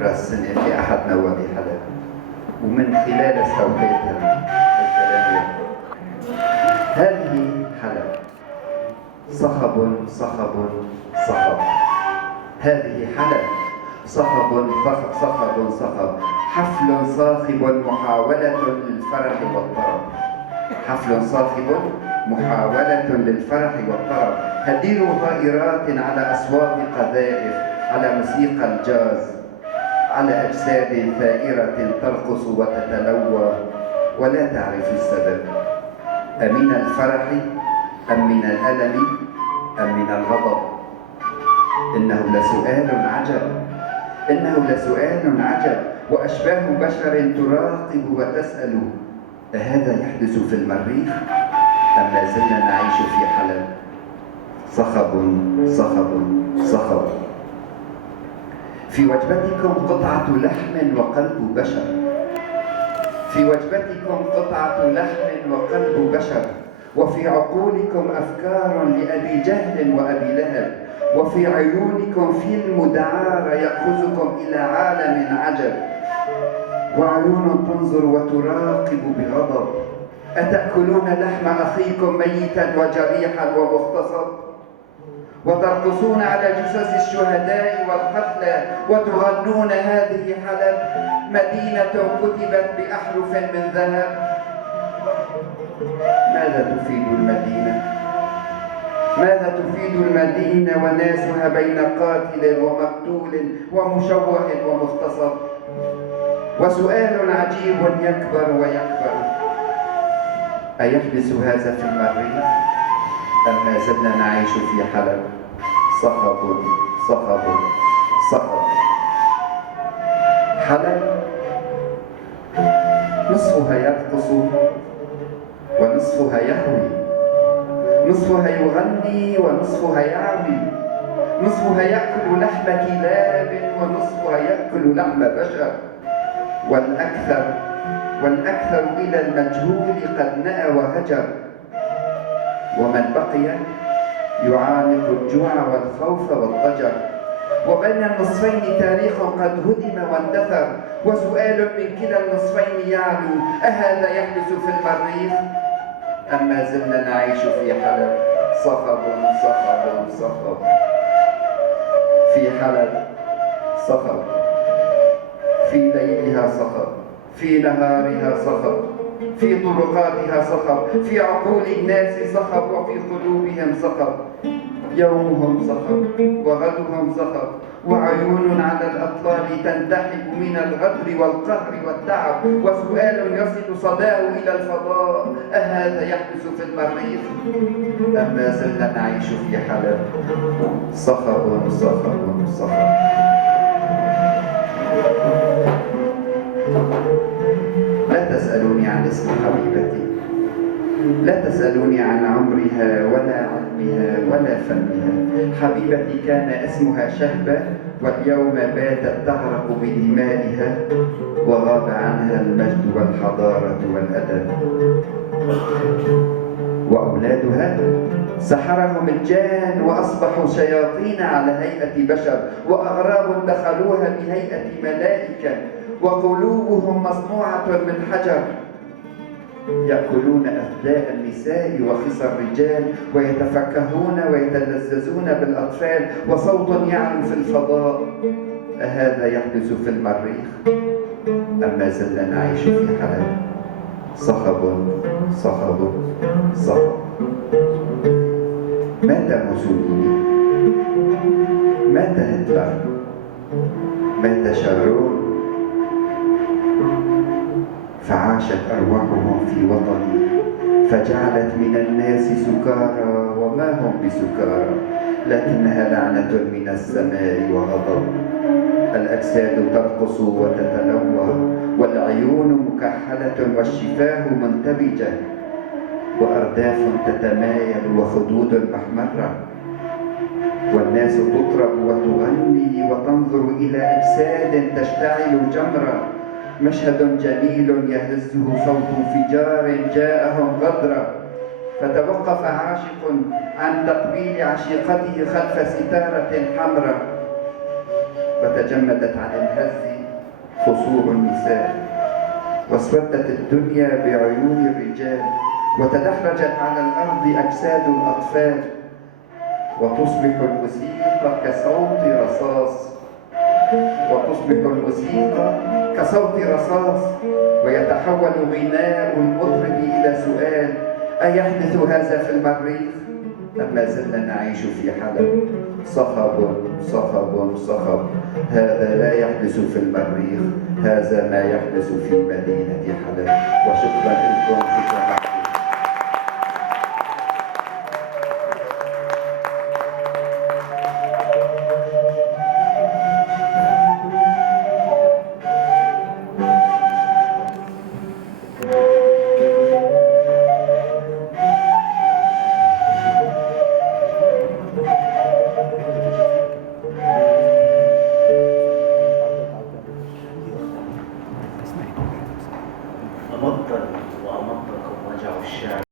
رأس السنة في أحد نوادي حلب، ومن خلال استوفيتها الكلام يقول: هذه حلب صخب صخب صخب. هذه حلب صخب صخب صخب. حفل صاخب محاولة للفرح والطرب. حفل صاخب محاولة للفرح والطرب. هدير طائرات على أصوات قذائف، على موسيقى الجاز، على أجساد ثائرة ترقص وتتلوى ولا تعرف السبب، أمن الفرح أم من الألم أم من الغضب. إنه لسؤال عجب، إنه لسؤال عجب، وأشباه بشر تراقب وتسأل: أهذا يحدث في المريخ أم لا زلنا نعيش في حلب؟ صخب صخب صخب. في وجبتكم قطعة لحم وقلب بشر. في وجبتكم قطعة لحم وقلب بشر، وفي عقولكم أفكار لأبي جهل وأبي لهب، وفي عيونكم فيلم دعارة يأخذكم إلى عالم عجب، وعيون تنظر وتراقب بغضب. أتأكلون لحم أخيكم ميتا وجريحا ومغتصب، وترقصون على جثث الشهداء والقتلى، وتغنون: هذه حلب مدينة كتبت بأحرف من ذهب. ماذا تفيد المدينة؟ ماذا تفيد المدينة وناسها بين قاتل ومقتول ومشوه ومغتصب؟ وسؤال عجيب يكبر ويكبر: أيحدث هذا في المريخ أم ما زلنا نعيش في حلب؟ صخب صخب صخب. حلب نصفها يرقص ونصفها يهوي، نصفها يغني ونصفها يعوي، نصفها يأكل لحم كلاب ونصفها يأكل لحم بشر. والأكثر إلى المجهول قد نأى وهجر، ومن بقي يعانق الجوع والخوف والضجر. وبين النصفين تاريخ قد هدم واندثر، وسؤال من كلا النصفين يعلو: أهذا يحدث في المريخ أم ما زلنا نعيش في حلب؟ صخب صخب صخب. في حلب صخب، في ليلها صخب، في نهارها صخب، في طرقاتها صخب، في عقول الناس صخب، وفي قلوبهم صخب. يومهم صخب وغدهم صخب، وعيون على الأطلال تنتحب من الغدر والقهر والتعب، وسؤال يصل صداه إلى الفضاء: أهذا يحدث في المريخ أم ما زلنا نعيش في حلب؟ صخب صخب صخب. لا تسألوني عن اسم حبيبتي، لا تسألوني عن عمرها ولا علمها ولا فنها. حبيبتي كان اسمها شهبة، واليوم باتت تغرق بدمائها، وغاب عنها المجد والحضارة والأدب. وأولادها سحرهم الجان وأصبحوا شياطين على هيئة بشر، وأغراب دخلوها بهيئة ملائكة، وقلوبهم مصنوعة من حجر. يأكلون أفداء النساء وخصى الرجال، ويتفكهون ويتلذذون بالأطفال، وصوت يعلو في الفضاء: أهذا يحدث في المريخ أم ما زلنا نعيش في حلب؟ صخب صخب صخب. مات موسوليني، مات هتلر، مات شارون، فعاشت أرواحهم في وطني، فجعلت من الناس سكارى وما هم بسكارى، لكنها لعنة من السماء وغضب. الأجساد ترقص وتتلوى، والعيون مكحلة والشفاه منتبجة، وأرداف تتمايل وخدود محمرة، والناس تطرب وتغني وتنظر إلى أجساد تشتعل جمرة. مشهد جميل يهزه صوت انفجار جاءهم غدرة، فتوقف عاشق عن تقبيل عشيقته خلف ستارة حمراء، وتجمدت عن الهز خصور النساء، واسودت الدنيا بعيون الرجال، وتدحرجت على الأرض أجساد الأطفال، وتصبح الموسيقى كصوت رصاص، وتصبح الموسيقى كصوت رصاص، ويتحول غناء المطرب إلى سؤال: أيحدث هذا في المريخ؟ أم ما زلنا نعيش في حلب؟ صخب صخب صخب، هذا لا يحدث في المريخ، هذا ما يحدث في مدينة حلب. وشكرا لكم، شكرا لكم. أمطر وأمطركم وجع الشعب.